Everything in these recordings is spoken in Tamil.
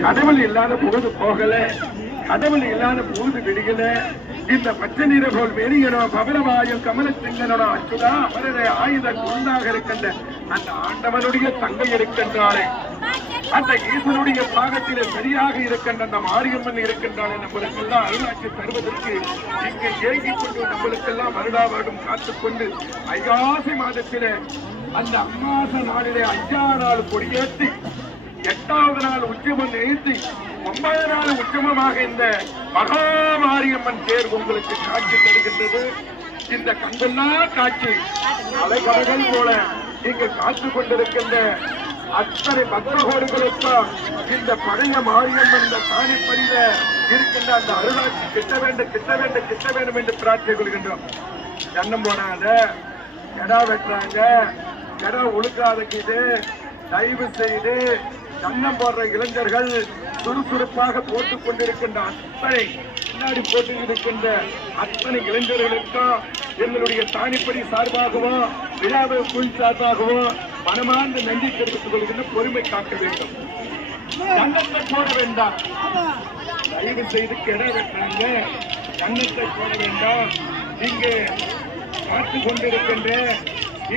கடவுள் இல்லாத பொழுது போகல, கடவுள் இல்லாத பொழுது விடுகல. இந்த பச்சை நிற போல் வெளியனோ பவளவாயும் கமலச்சிங்கனோ அச்சுதா அவரது ஆயுத குண்டாக இருக்கின்ற அந்த ஆண்டவனுடைய தங்கை இருக்கின்றாரே, அந்த ஈசனுடைய பாகத்திலே சரியாக இருக்கின்ற அந்த மாரியம்மன் இருக்கின்றாலே, நம்மளுக்கெல்லாம் அருளாட்சி தருவதற்கு இங்கே ஏங்கிக் கொண்டு நம்மளுக்கெல்லாம் வருடா வருடம் காத்துக்கொண்டு ஐகாசி மாதத்திலே அந்த அம்மாச நாளிலே 5ஆம் நாள் கொடியேற்றி 8வது நாள் உற்சவம் நிறுத்தி 9வது நாள் உற்சவமாக இந்த மகாமாரியம்மன் தேர் உங்களுக்கு காட்சி தருகின்றது. இந்த கண்டெல்லா காட்சி அலைகடல் போல இங்கு காத்து கொண்டிருக்கின்ற அத்தனை பக்தகோடிகளுக்கும் இந்த பழைய மாரியம்மன் இந்த காணிப்படியில இருக்கின்ற அந்த அருளாட்சி கிட்ட வேண்டும் கிட்ட வேண்டும் கிட்ட வேண்டும் என்று பிரார்த்தனை கொள்கின்றோம். ஜன்னம் போனாங்க, கடா வெட்டுறாங்க, கடை ஒழுக்காதக்கிட்டு தயவு செய்து கண்ணம் போடுற இளைஞர்கள் சுறுசுறுப்பாக போட்டுக் கொண்டிருக்கின்ற அத்தனை பின்னாடி போட்டு இருக்கின்ற அத்தனை இளைஞர்களுக்கும் எங்களுடைய தானிப்படி சார்பாகவும் விழாவை குழு சார்பாகவும் மனமார்ந்த நன்றி தெரிவித்துக் கொள்கின்ற பொறுமை காக்க வேண்டும். கண்ணத்தை போட வேண்டாம், தயவு செய்து கெட வெட்டாங்க, கண்ணத்தை போட வேண்டாம். இங்கே காத்து கொண்டிருக்கின்ற,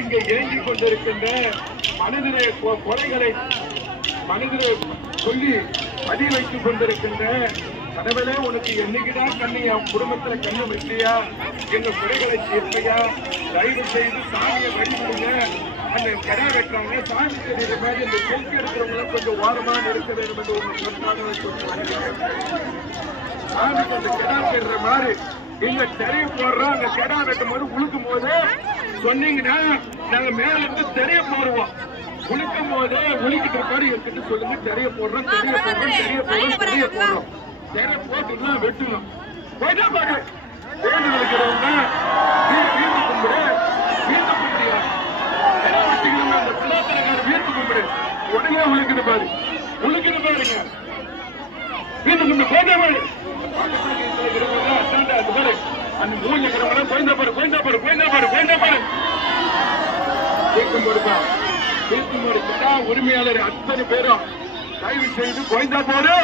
இங்கே இறங்கிக் கொண்டிருக்கின்ற மனதிலே குறைகளை மனதிலே சொல்லி அடி வைத்துக் கொண்டிருக்கின்ற கடவுளே, உனக்கு என்னைக்குதான் கண்ணு என் குடும்பத்துல கண்ணு வைத்தியா, எங்க குறைகளை தீர்ப்பையா, தயவு செய்து சாமியை வழிபடுங்க. அந்த கடை வெட்டுறாங்க, சாமி தெரியுற மாதிரி இந்த செல்ஃபி எடுக்கிறவங்க கொஞ்சம் ஓரமாக இருக்க வேண்டும் என்று ஒரு சொன்னாங்க. சாமிக்கு அந்த கடா பெறுற மாதிரி இங்க தெரிய போடுறோம். அங்க கடா வெட்டும் போது உழுக்கும் போது சொன்னீங்கன்னா நாங்க மேல இருந்து தெரிய போடுவோம். உழுக்கும் போது உழுக்கிட்ட மாதிரி எடுத்துட்டு சொல்லுங்க, தெரிய போடுறோம் தெரிய போடுறோம் தெரிய போடுறோம் தெரிய போடுறோம் தெரிய போட்டுலாம் வெட்டணும். போயிட்டா பாரு வேண்டு வைக்கிறவங்க வீட்டு கும்பிடு, வீட்டு கும்பிடியா வெட்டிக்கணும். அந்த பிள்ளாத்தனக்கார வீட்டு கும்பிடு உடனே உழுக்குது பாரு, உழுக்குது பாருங்க வீட்டு கும்பிடு. போயிட்டா பாரு அந்த மூஞ்சி கிரமண கோயந்தா பாரு கோயந்தா பாரு கோயந்தா பாரு கோயந்தா பாரு கேட்கும் போடுப்பா. கேட்கும் போது உரிமையாளர் அத்தனை பேரும் தயவு செய்து கோயந்தா போடு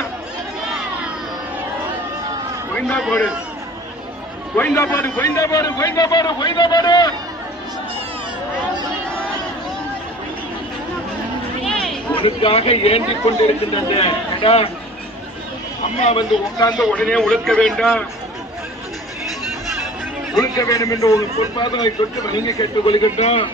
கோயந்தா போடு கோயந்தா போடு கோயந்தா போடு கோயந்தா போடு கோயந்தா போடு. உனக்காக ஏந்திக் கொண்டிருக்கின்ற அம்மா வந்து உட்கார்ந்து உடனே உழுக்க வேண்டாம், உழுக்க வேண்டும் என்று ஒரு பொறுப்பாக தொட்டு வணங்கி கேட்டுக் கொள்கின்றோம்.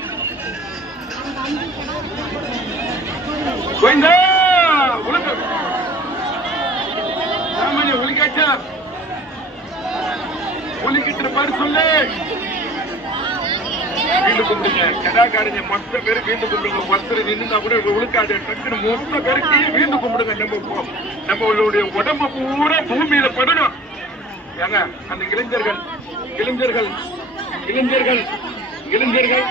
உழுக்காச்சா உழுக்கிட்டு பாரு சொல்லு. வீண்டு கும்பிடுங்க, கடாக்காரங்க மொத்த பேரு வீண்டு கும்பிடுங்க. ஒருத்தர் நின்று கூட உழுக்காது, டக்குன்னு மொத்த பேருக்கு வீண்டு கும்பிடுங்க. நம்மளுடைய உடம்பு பூரா பூமியில படணும். ஏங்க அந்த இளைஞர்கள் இளைஞர்கள் இளைஞர்கள் இளைஞர்கள்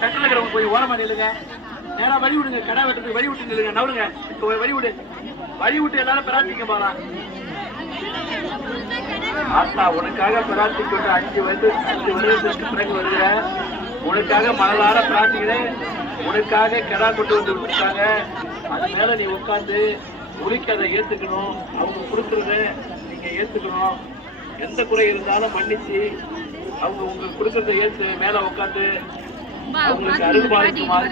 சட்டநகரம் போய் ஓரமா நில்லுங்க, நேரா வழி விடுங்க. கடை வெட்டுக்கு வழி விட்டு நில்லுங்க, நவருங்க வழி விடு, வழி விட்டு எல்லாரும் பிரார்த்திக்க போறா. ஆத்தா உனக்காக பிரார்த்திக்கிட்டு 5 வருடத்திற்கு பிறகு வருகிற உனக்காக மனதார பிரார்த்திக்கிறேன். உனக்காக கடா கொண்டு வந்து விட்டுருக்காங்க, அது மேல நீ உட்காந்து உரிக்க அதை ஏத்துக்கணும். அவங்க கொடுக்கறத நீங்க ஏத்துக்கணும். எந்த குறை இருந்தாலும் மன்னிச்சு அவங்க உங்களுக்கு கொடுக்கறத ஏத்து மேல உட்காந்து அவங்களுக்கு அருள்பாலிக்குமாறு